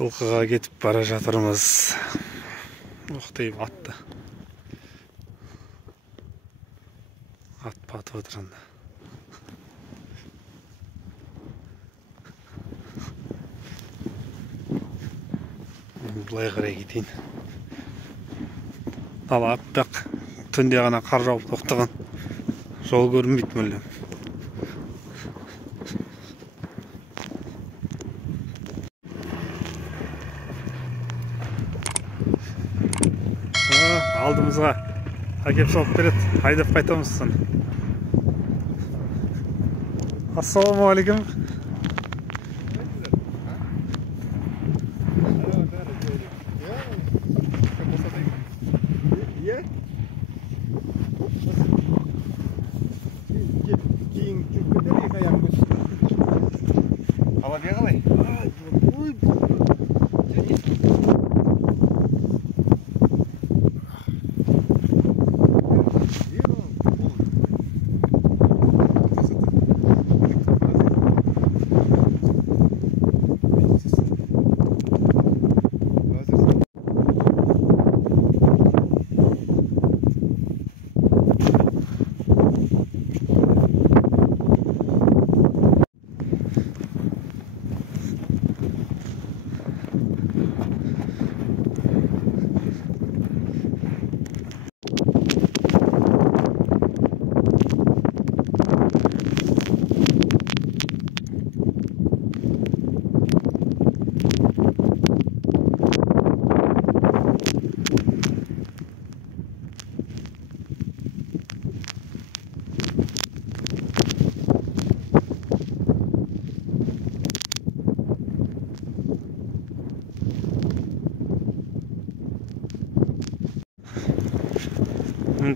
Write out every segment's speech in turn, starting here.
Жылқыға кетіп бара жатырмыз. Оқтайып атты. Ат батып отырғанда. Бұлай қарай кетейін. Ал аппақ түнде ғана қар жауып тоқтаған. Жол көрінбейді мүлдем. Алдымызға әкеп салып береді. Айдап қайтамыз соны. Ассалаумағалейкум.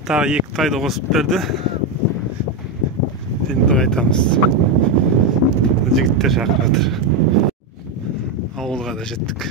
Тағы екі тайды қосып берді. Енді қайтамыз. Жігіттер шақырып жатыр. Ауылға да жеттік.